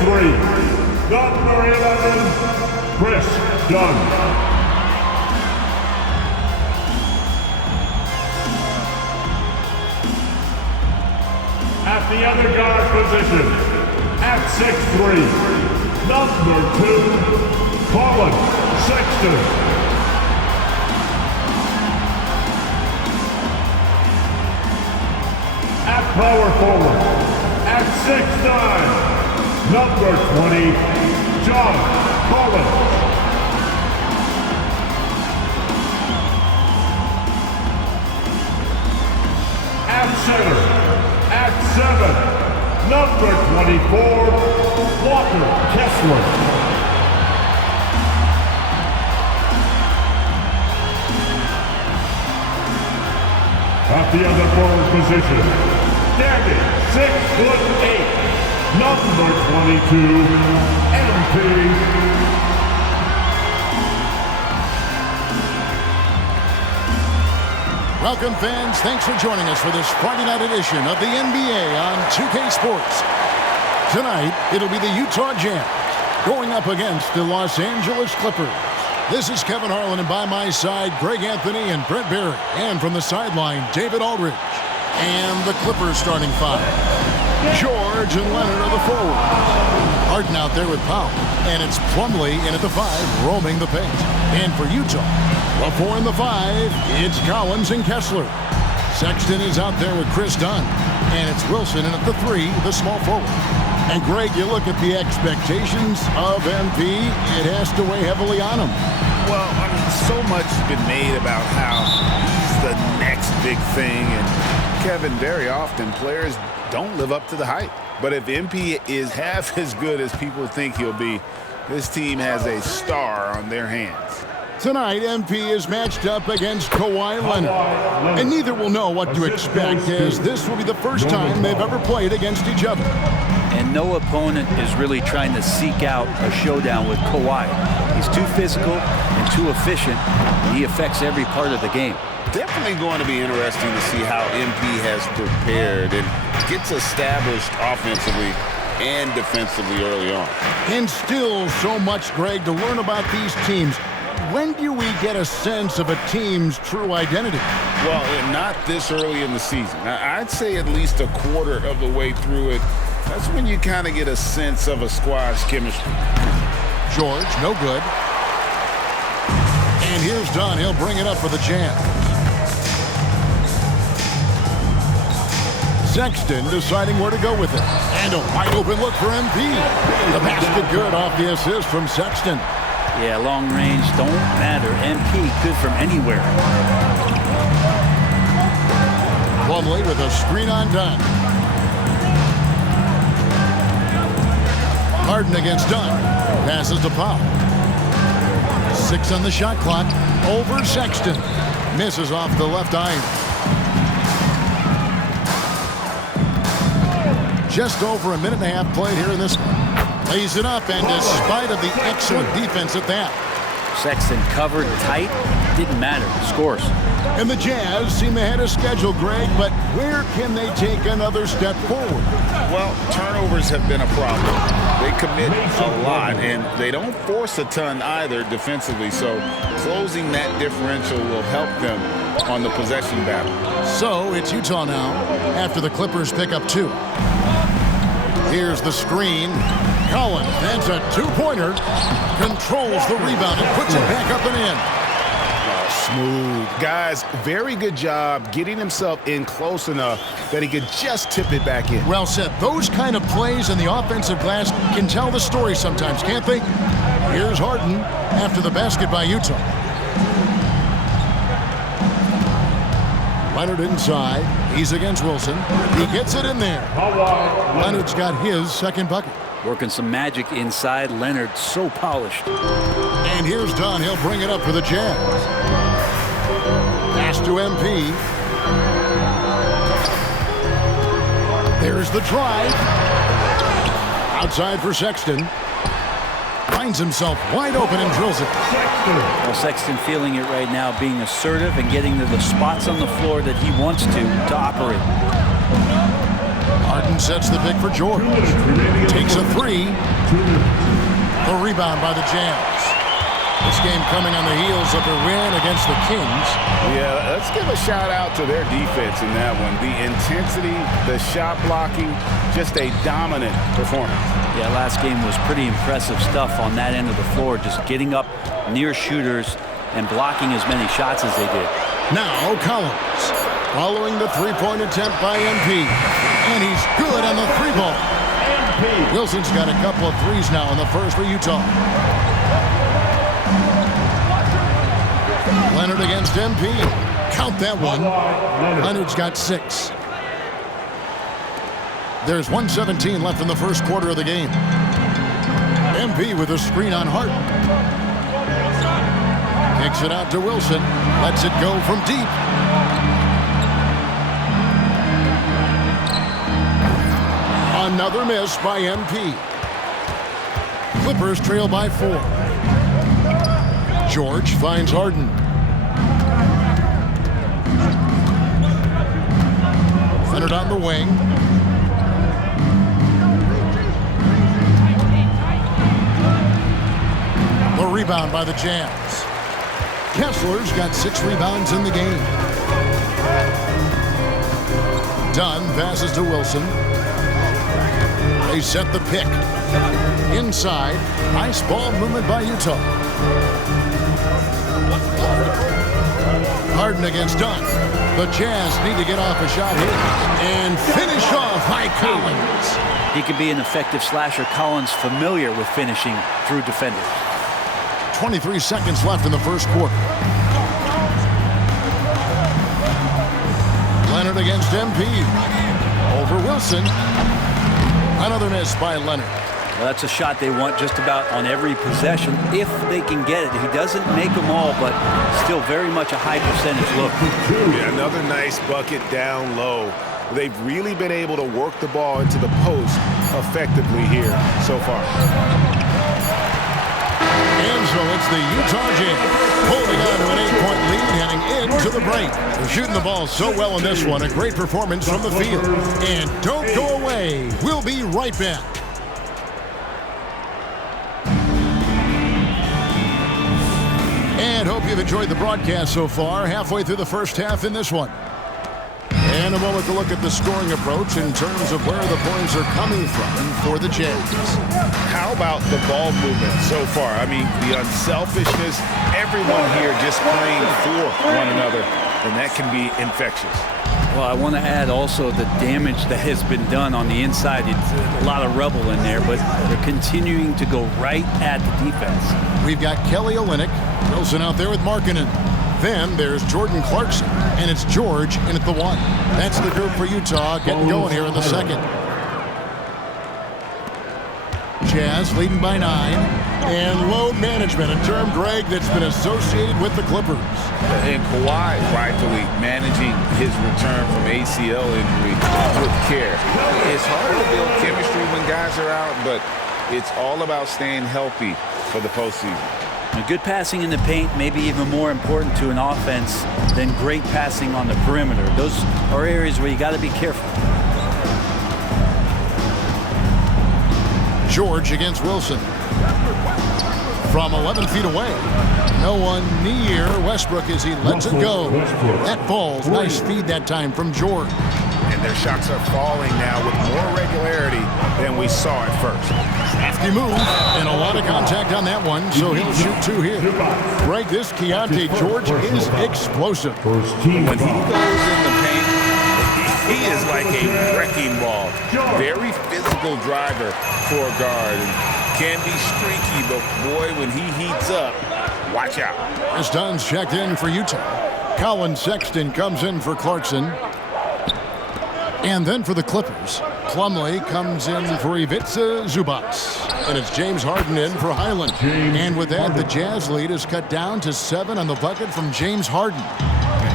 6'3", number 11, Chris Dunn. At the other guard position, at 6'3", number 2, Colin Sexton. At power forward, at 6'9", number 20, John Collins. At center, at 7, number 24, Walker Kessler. At the other forward position, standing 6'8", number 22, MP. Welcome, fans. Thanks for joining us for this Friday night edition of the NBA on 2K Sports. Tonight, it'll be the Utah Jazz going up against the Los Angeles Clippers. This is Kevin Harlan, and by my side, Greg Anthony and Brent Barry. And from the sideline, David Aldridge. And the Clippers starting five. George and Leonard are the forwards. Harden out there with Powell. And it's Plumlee in at the 5, roaming the paint. And for Utah, the 4 and the 5, it's Collins and Kessler. Sexton is out there with Chris Dunn. And it's Wilson in at the 3, the small forward. And Greg, you look at the expectations of MP, it has to weigh heavily on him. Well, I mean, so much has been made about how he's the next big thing. And Kevin, very often players don't live up to the hype. But if MP is half as good as people think he'll be, this team has a star on their hands. Tonight, MP is matched up against Kawhi Leonard. And neither will know what to expect, as this will be the first time they've ever played against each other. And no opponent is really trying to seek out a showdown with Kawhi. He's too physical and too efficient, and he affects every part of the game. Definitely going to be interesting to see how MP has prepared and gets established offensively and defensively early on. And still so much, Greg, to learn about these teams. When do we get a sense of a team's true identity? Well, not this early in the season. I'd say at least a quarter of the way through it. That's when you kind of get a sense of a squad's chemistry. George, no good. And here's Dunn. He'll bring it up for the Jazz. Sexton deciding where to go with it. And a wide open look for MP. The basket good off the assist from Sexton. Yeah, long range don't matter. MP good from anywhere. Plumlee with a screen on Dunn. Harden against Dunn. Passes to Powell. 6 on the shot clock. Over Sexton. Misses off the left iron. Just over a minute and a half played here in this one. Lays it up, and despite of the excellent defense at that. Sexton covered tight. Didn't matter. Scores. And the Jazz seem ahead of schedule, Greg, but where can they take another step forward? Well, turnovers have been a problem. They commit a lot, and they don't force a ton either defensively, so closing that differential will help them on the possession battle. So it's Utah now after the Clippers pick up 2. Here's the screen. Collins, that's a 2-pointer. Controls the rebound and puts it back up and in. Smooth. Guys, very good job getting himself in close enough that he could just tip it back in. Well said. Those kind of plays in the offensive glass can tell the story sometimes, can't they? Here's Harden after the basket by Utah. Leonard inside. He's against Wilson. He gets it in there. Leonard's got his second bucket. Working some magic inside. Leonard so polished. And here's Dunn. He'll bring it up for the Jazz. Pass to MP. There's the drive. Outside for Sexton. Finds himself wide open and drills it. Well, Sexton feeling it right now, being assertive and getting to the spots on the floor that he wants to operate. Harden sets the pick for George. Takes a three. The rebound by the Jazz. This game coming on the heels of their win against the Kings. Yeah, let's give a shout out to their defense in that one. The intensity, the shot blocking, just a dominant performance. Yeah, last game was pretty impressive stuff on that end of the floor, just getting up near shooters and blocking as many shots as they did. Now Collins, following the three-point attempt by MP. And he's good on the three ball. Wilson's got a couple of threes now in the first for Utah. Leonard against MP. Count that one. Leonard's got 6. There's 1:17 left in the first quarter of the game. MP with a screen on Harden. Kicks it out to Wilson. Lets it go from deep. Another miss by MP. Clippers trail by 4. George finds Harden. Leonard on the wing. The rebound by the Jazz. Kessler's got 6 rebounds in the game. Dunn passes to Wilson. They set the pick. Inside. Nice ball movement by Utah. Harden against Dunn. The Jazz need to get off a shot here. And finish off by Collins. He can be an effective slasher. Collins familiar with finishing through defenders. 23 seconds left in the first quarter. Leonard against MP. Over Wilson. Another miss by Leonard. Well, that's a shot they want just about on every possession if they can get it. He doesn't make them all, but still very much a high percentage look. Yeah, another nice bucket down low. They've really been able to work the ball into the post effectively here so far. And so it's the Utah Jazz holding on to an 8-point lead heading into the break. They're shooting the ball so well in this one. A great performance from the field. And don't go away. We'll be right back. And hope you've enjoyed the broadcast so far. Halfway through the first half in this one. And a moment to look at the scoring approach in terms of where the points are coming from for the Jazz. How about the ball movement so far? I mean, the unselfishness, everyone here just playing for one another, and that can be infectious. Well, I want to add also the damage that has been done on the inside. It's a lot of rubble in there, but they're continuing to go right at the defense. We've got Kelly Olynyk, Wilson out there with Markkanen. Then there's Jordan Clarkson, and it's George in at the 1. That's the group for Utah getting going here in the second. Jazz leading by 9. And load management, a term, Greg, that's been associated with the Clippers. And Kawhi rightfully managing his return from ACL injury with care. It's hard to build chemistry when guys are out, but it's all about staying healthy for the postseason. Now, good passing in the paint may be even more important to an offense than great passing on the perimeter. Those are areas where you got to be careful. George against Wilson. From 11 feet away. No one near Westbrook as he lets it go. That falls. Nice feed that time from George. And their shots are falling now with more regularity than we saw at first. Hefty move and a lot of contact on that one, so he'll shoot 2 here. Greg, this Keontae George is explosive. When he goes in the paint, he is like a wrecking ball. Very physical driver for a guard. And can be streaky, but boy, when he heats up, watch out. Chris Dunn's checked in for Utah. Colin Sexton comes in for Clarkson. And then for the Clippers, Plumlee comes in for Ivica Zubac. And it's James Harden in for Highland. And with that, the Jazz lead is cut down to 7 on the bucket from James Harden.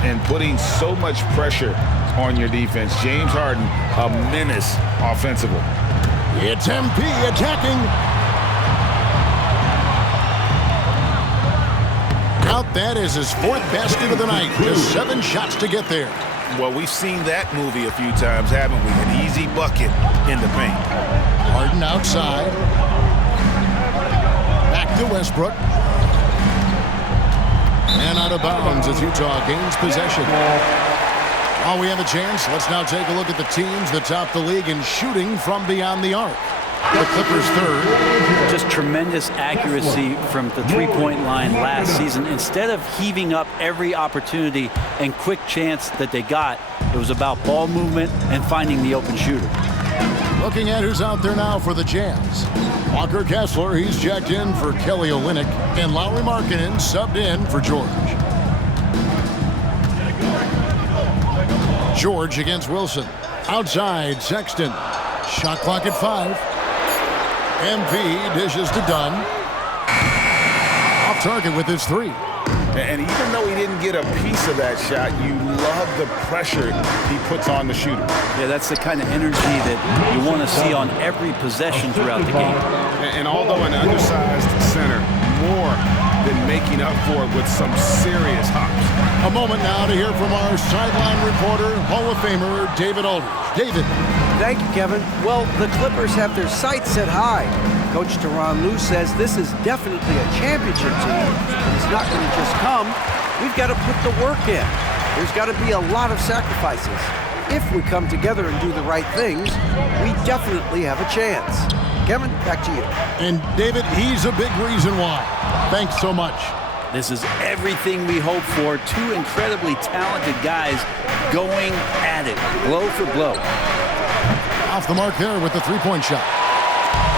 And putting so much pressure on your defense. James Harden, a menace offensively. It's MP attacking. Out that is his 4th basket of the night. Just 7 shots to get there. Well, we've seen that movie a few times, haven't we? And he's easy bucket in the paint. Harden outside. Back to Westbrook. And out of bounds as Utah gains possession. While we have a chance, let's now take a look at the teams that top the league in shooting from beyond the arc. The Clippers third. Just tremendous accuracy from the three-point line last season. Instead of heaving up every opportunity and quick chance that they got, it was about ball movement and finding the open shooter. Looking at who's out there now for the Jazz. Walker Kessler, he's checked in for Kelly Olynyk, and Lauri Markkanen subbed in for George. George against Wilson. Outside, Sexton. Shot clock at 5. MP dishes to Dunn. Off target with his 3. And even though he didn't get a piece of that shot, you love the pressure he puts on the shooter. Yeah, that's the kind of energy that you want to see on every possession throughout the game. And although an undersized center, more than making up for it with some serious hops. A moment now to hear from our sideline reporter, Hall of Famer David Aldridge. David. Thank you, Kevin. Well, the Clippers have their sights set high. Coach Tyronn Lue says this is definitely a championship team, and it's not going to just come. We've got to put the work in. There's got to be a lot of sacrifices. If we come together and do the right things, we definitely have a chance. Kevin, back to you. And David, he's a big reason why. Thanks so much. This is everything we hope for. Two incredibly talented guys going at it, blow for blow. Off the mark there with the three-point shot.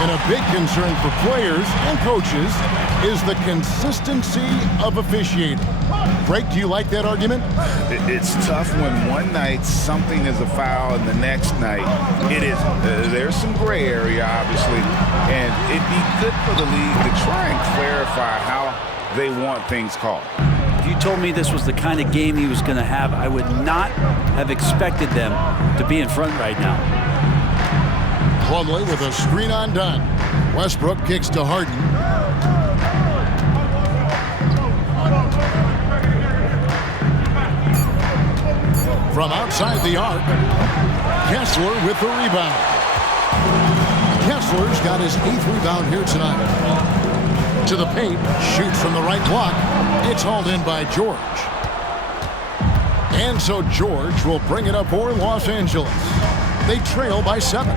And a big concern for players and coaches is the consistency of officiating. Greg, do you like that argument? It's tough when one night something is a foul and the next night it isn't. There's some gray area, obviously, and it'd be good for the league to try and clarify how they want things called. If you told me this was the kind of game he was going to have, I would not have expected them to be in front right now. Plumlee with a screen on Dunn. Westbrook kicks to Harden. From outside the arc, Kessler with the rebound. Kessler's got his 8th rebound here tonight. To the paint, shoots from the right block. It's hauled in by George. And so George will bring it up for Los Angeles. They trail by 7.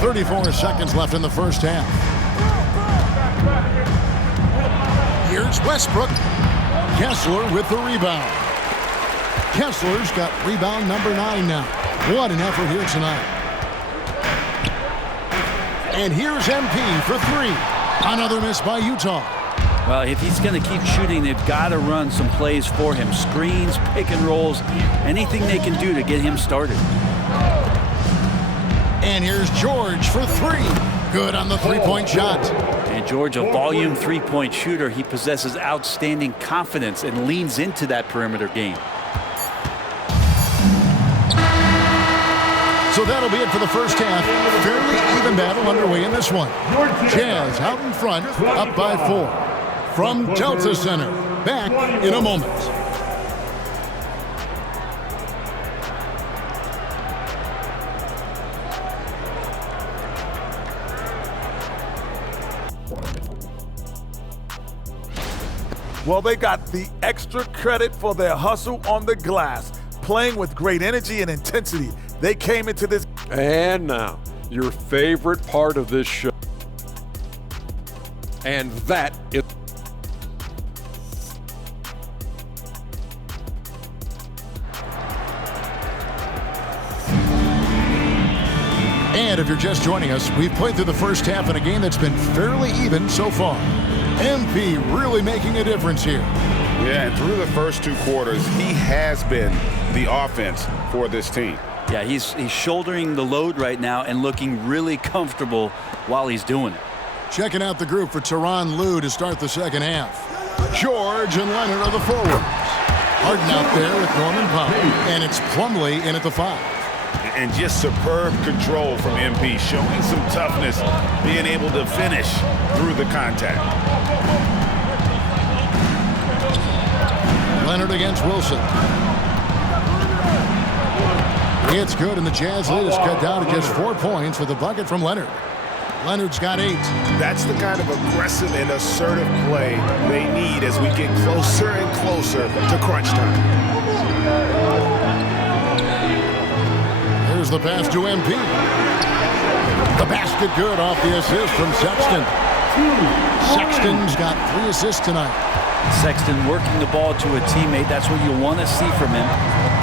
34 seconds left in the first half. Here's Westbrook. Kessler with the rebound. Kessler's got rebound number 9 now. What an effort here tonight. And here's MP for 3. Another miss by Utah. Well, if he's going to keep shooting, they've got to run some plays for him. Screens, pick and rolls, anything they can do to get him started. And here's George for 3. Good on the three-point shot. And George, a volume three-point shooter, he possesses outstanding confidence and leans into that perimeter game. So that'll be it for the first half. Fairly even battle underway in this one. Jazz out in front, up by 4. From Delta Center, back in a moment. Well, they got the extra credit for their hustle on the glass, playing with great energy and intensity. They came into this. And now, your favorite part of this show. And that is. And if you're just joining us, we've played through the first half in a game that's been fairly even so far. MP really making a difference here. Yeah, and through the first 2 quarters, he has been the offense for this team. Yeah, he's shouldering the load right now and looking really comfortable while he's doing it. Checking out the group for Tyronn Lue to start the second half. George and Leonard are the forwards. Harden out there with Norman Powell. And it's Plumlee in at the 5. And just superb control from MP, showing some toughness, being able to finish through the contact. Leonard against Wilson. It's good, and the Jazz lead is cut down to just 4 points with a bucket from Leonard. Leonard's got 8. That's the kind of aggressive and assertive play they need as we get closer and closer to crunch time. Here's the pass to MP. The basket good off the assist from Sexton. Sexton's got 3 assists tonight. Sexton working the ball to a teammate. That's what you want to see from him.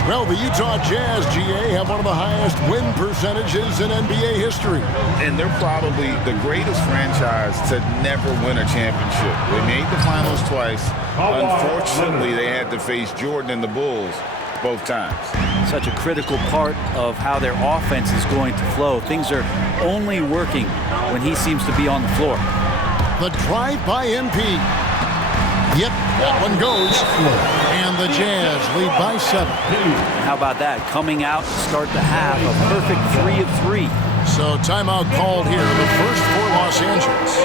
Well, the Utah Jazz, GA, have one of the highest win percentages in NBA history. And they're probably the greatest franchise to never win a championship. They made the finals twice. Unfortunately, they had to face Jordan and the Bulls both times. Such a critical part of how their offense is going to flow. Things are only working when he seems to be on the floor. The drive by MP. Yep, that one goes. And the Jazz lead by 7. How about that? Coming out to start the half, a perfect 3 of 3. So timeout called here, the first for Los Angeles.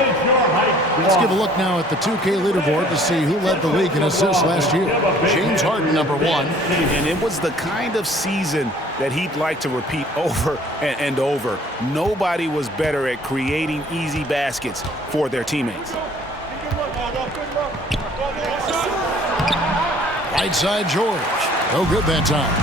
Let's give a look now at the 2K leaderboard to see who led the league in assists last year. James Harden, number 1. And it was the kind of season that he'd like to repeat over and over. Nobody was better at creating easy baskets for their teammates. Right side George. No good that time.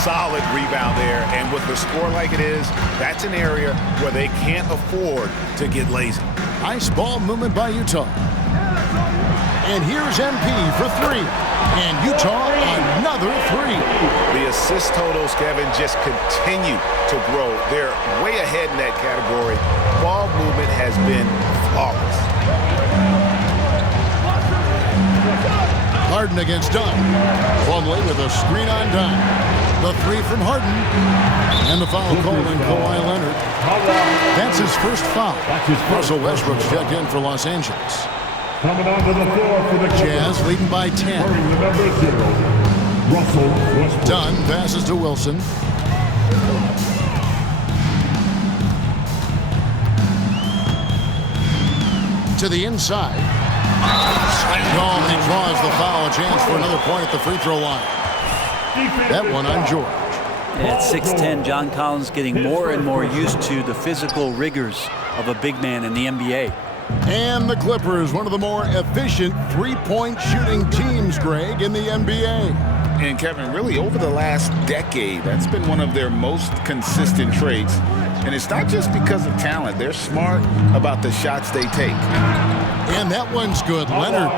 Solid rebound there, and with the score like it is, that's an area where they can't afford to get lazy. Nice ball movement by Utah. And here's MP for 3. And Utah, another 3. The assist totals, Kevin, just continue to grow. They're way ahead in that category. Ball movement has been flawless. Harden against Dunn. Plumlee with a screen on Dunn. The 3 from Harden. And the foul called on Kawhi Leonard. That's his first foul. Russell Westbrook's checked in for Los Angeles. Coming onto the floor for the Jazz leading by 10. Wearing the number 0, Russell Westbrook. Dunn passes to Wilson. To the inside. Slammed home, and he draws the foul. A chance for another point at the free throw line. That one on George. At 6'10", John Collins getting more and more used to the physical rigors of a big man in the NBA. And the Clippers, one of the more efficient three-point shooting teams, Greg, in the NBA. And Kevin, really over the last decade, that's been one of their most consistent traits. And it's not just because of talent. They're smart about the shots they take. And that one's good. Leonard.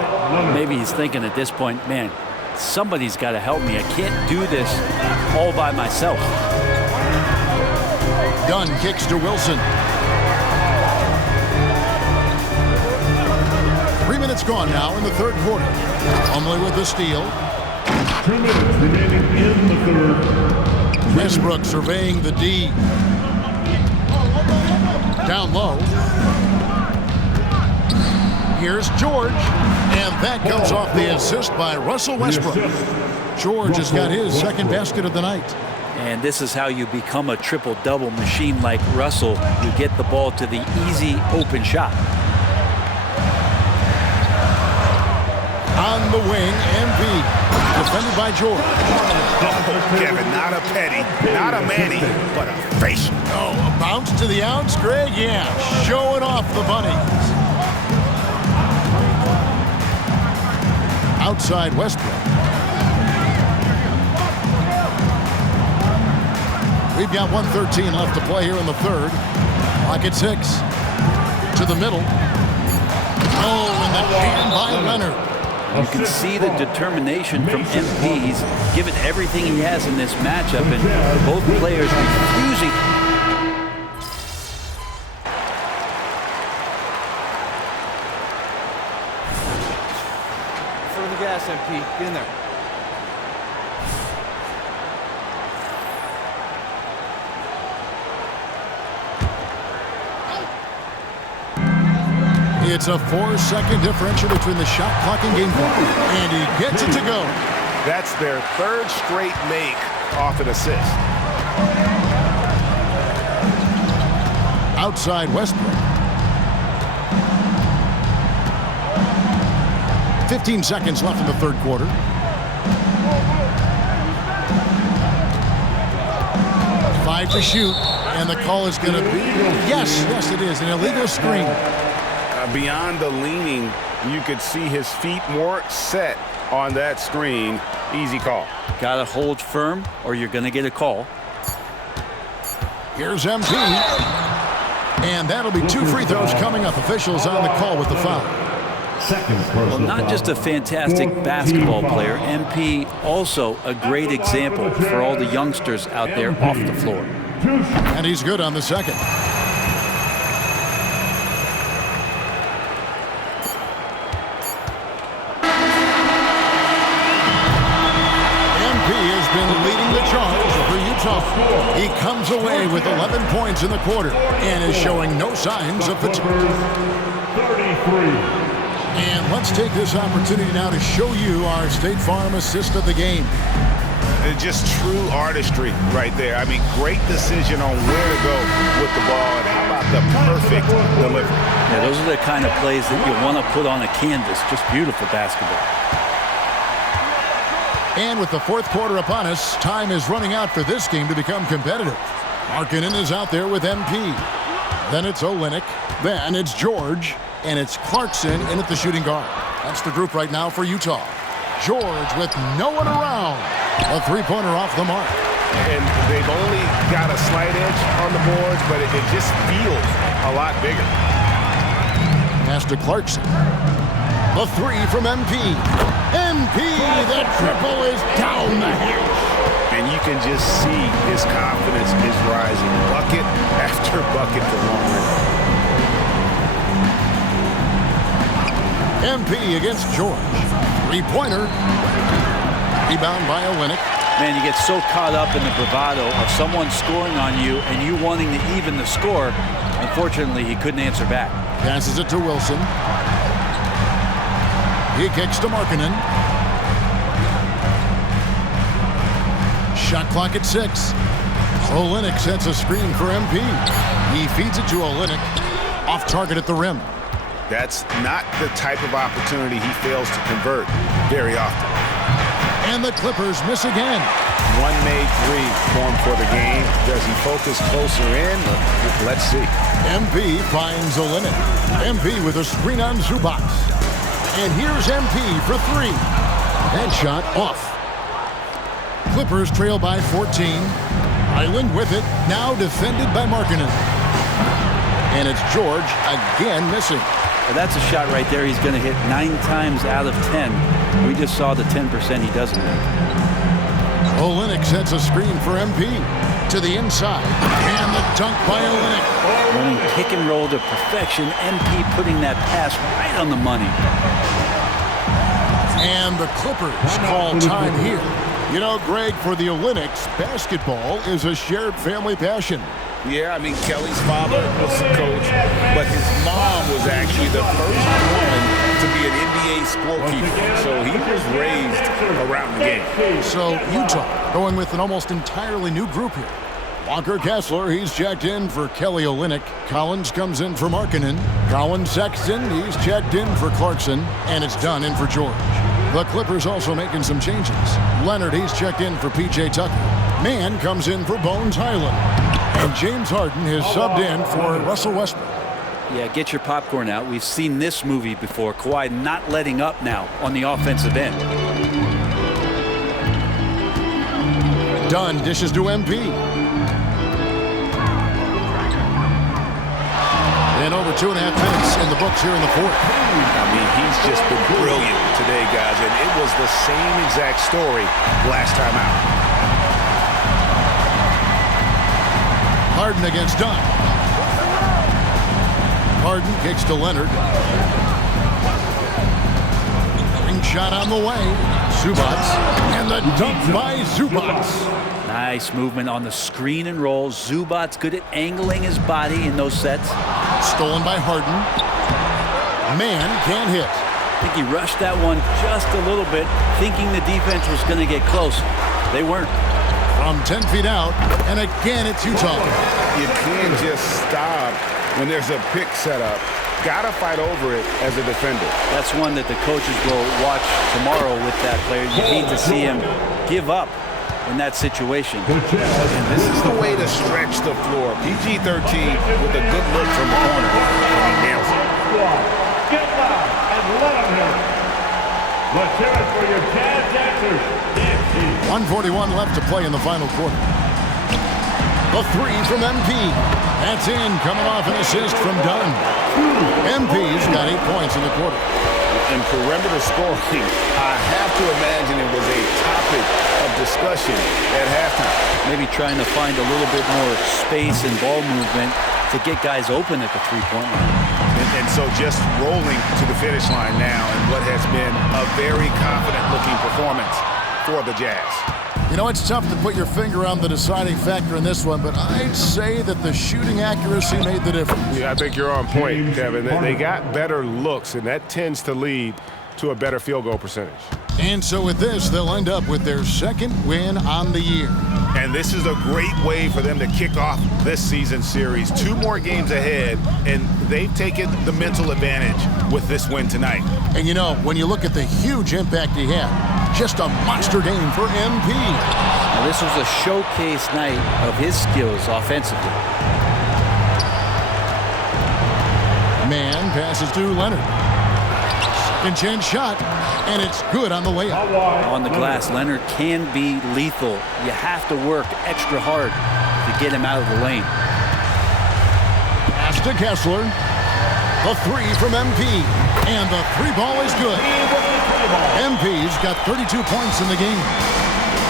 Maybe he's thinking at this point, man, somebody's got to help me. I can't do this all by myself. Dunn kicks to Wilson. 3 minutes gone now in the third quarter. Plumlee with the steal. 2 minutes remaining in the third. Westbrook surveying the D. Down low. Here's George. And that comes off the assist by Russell Westbrook. George has got his second basket of the night. And this is how you become a triple-double machine like Russell. You get the ball to the easy open shot. On the wing, MV. Defended by George. Kevin, not a petty, not a Manny, but a facial. Oh, a bounce to the outs, Greg? Yeah, showing off the bunnies. Outside Westbrook. We've got 1:13 left to play here in the third. Clock at 6. To the middle. Oh, and the jam by Leonard. You can see the determination from MP. He's given everything he has in this matchup, and both players refusing. Foot on the gas, MP. Get in there. It's a 4-second differential between the shot clock and game clock. And he gets it to go. That's their third straight make off an assist. Outside Westbrook. 15 seconds left in the third quarter. 5 to shoot, and the call is going to be, yes, it is, an illegal screen. Beyond the leaning, you could see his feet more set on that screen. Easy call. Got to hold firm or you're going to get a call. Here's MP. And that'll be 2 free throws coming up. Officials on the call with the foul. Well, not just a fantastic basketball player, MP also a great example for all the youngsters out there off the floor. And he's good on the second. Leading the charge for Utah. He comes away with 11 points in the quarter and is showing no signs of fatigue. 33. And let's take this opportunity now to show you our State Farm assist of the game. Just true artistry right there. I mean, great decision on where to go with the ball, and how about the perfect delivery. Yeah, those are the kind of plays that you want to put on a canvas. Just beautiful basketball. And with the fourth quarter upon us, time is running out for this game to become competitive. Markkanen is out there with MP. Then it's Olynyk. Then it's George. And it's Clarkson in at the shooting guard. That's the group right now for Utah. George with no one around. A three-pointer off the mark. And they've only got a slight edge on the boards, but it just feels a lot bigger. Pass to Clarkson. The three from MP. MP, the triple is down the hatch. And you can just see his confidence is rising. Bucket after bucket for long. MP against George. Three-pointer. Rebound by Olynyk. Man, you get so caught up in the bravado of someone scoring on you and you wanting to even the score. Unfortunately, he couldn't answer back. Passes it to Wilson. He kicks to Markkanen. Shot clock at 6. Olynyk sets a screen for MP. He feeds it to Olynyk. Off target at the rim. That's not the type of opportunity he fails to convert very often. And the Clippers miss again. One made three for him for the game. Does he focus closer in? Let's see. MP finds Olynyk. MP with a screen on Zubac. And here's MP for three. That shot off. Clippers trail by 14. Island with it. Now defended by Markkanen. And it's George again missing. Well, that's a shot right there he's going to hit 9 times out of 10. We just saw the 10% he doesn't make. Olynyk sets a screen for MP. To the inside. And the dunk by Olynyk. Running pick and roll to perfection. MP putting that pass right on the money. And the Clippers call time here. You know, Greg, for the Olynyks, basketball is a shared family passion. Yeah, I mean, Kelly's father was the coach, but his mom was actually the first woman to be an NBA scorekeeper. So he was raised around the game. So Utah going with an almost entirely new group here. Walker Kessler, he's checked in for Kelly Olynyk. Collins comes in for Markkanen. Colin Sexton, he's checked in for Clarkson. And it's done in for George. The Clippers also making some changes. Leonard, he's checked in for P.J. Tucker. Mann comes in for Bones Highland. And James Harden has subbed in for Russell Westbrook. Yeah, get your popcorn out. We've seen this movie before. Kawhi not letting up now on the offensive end. Dunn dishes to MP. And over 2.5 minutes in the books here in the fourth. I mean, he's just been brilliant today, guys. And it was the same exact story last time out. Harden against Dunn. Harden kicks to Leonard. Ring shot on the way. Zubac. And the dunk by Zubac. Nice movement on the screen and roll. Zubac's good at angling his body in those sets. Stolen by Harden. Man can't hit. I think he rushed that one just a little bit, thinking the defense was going to get close. They weren't. From 10 feet out, and again it's Utah. You can't just stop when there's a pick set up. Gotta fight over it as a defender. That's one that the coaches will watch tomorrow with that player. You hate to see him give up in that situation. And this is the way to stretch the floor. PG-13 with a good look from the corner. And he nails it. Get loud and let them hear it. Let's hear it for your Jazz dancers. 1:41 left to play in the final quarter. The three from MP. That's in, coming off an assist from Dunn. MP's got 8 points in the quarter. In perimeter scoring, I have to imagine it was a topic of discussion at halftime. Maybe trying to find a little bit more space and ball movement to get guys open at the three-point line. And so just rolling to the finish line now in what has been a very confident-looking performance for the Jazz. You know, it's tough to put your finger on the deciding factor in this one, but I'd say that the shooting accuracy made the difference. Yeah, I think you're on point, Kevin. They got better looks, and that tends to lead to a better field goal percentage. And so with this, they'll end up with their second win on the year. And this is a great way for them to kick off this season series. 2 more games ahead, and they've taken the mental advantage with this win tonight. And you know, when you look at the huge impact he had, just a monster game for MP. Now, this was a showcase night of his skills offensively. Man passes to Leonard. Second chance shot, and it's good on the layup. On the glass, Leonard can be lethal. You have to work extra hard to get him out of the lane. Pass to Kessler. The three from MP, and the three ball is good. MP's got 32 points in the game.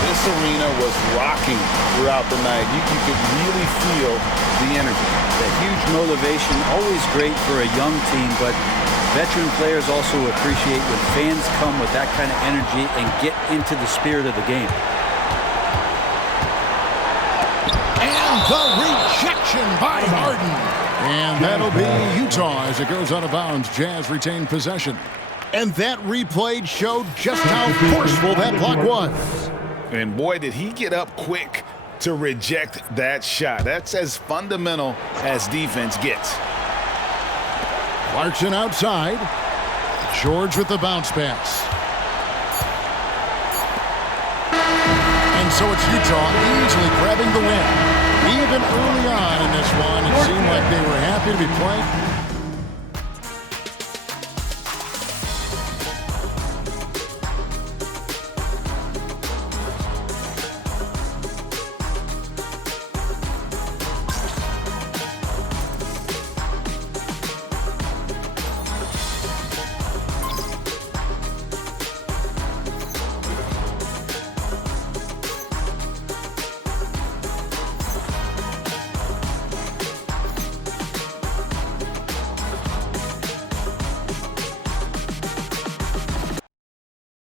This arena was rocking throughout the night. You could really feel the energy. The huge motivation, always great for a young team, but veteran players also appreciate when fans come with that kind of energy and get into the spirit of the game. And the rejection by Harden. And that'll be Utah as it goes out of bounds. Jazz retain possession. And that replay showed just how forceful that block was. And boy, did he get up quick to reject that shot. That's as fundamental as defense gets. Clarkson outside. George with the bounce pass. And so it's Utah easily grabbing the win. Even early on in this one, it seemed like they were happy to be playing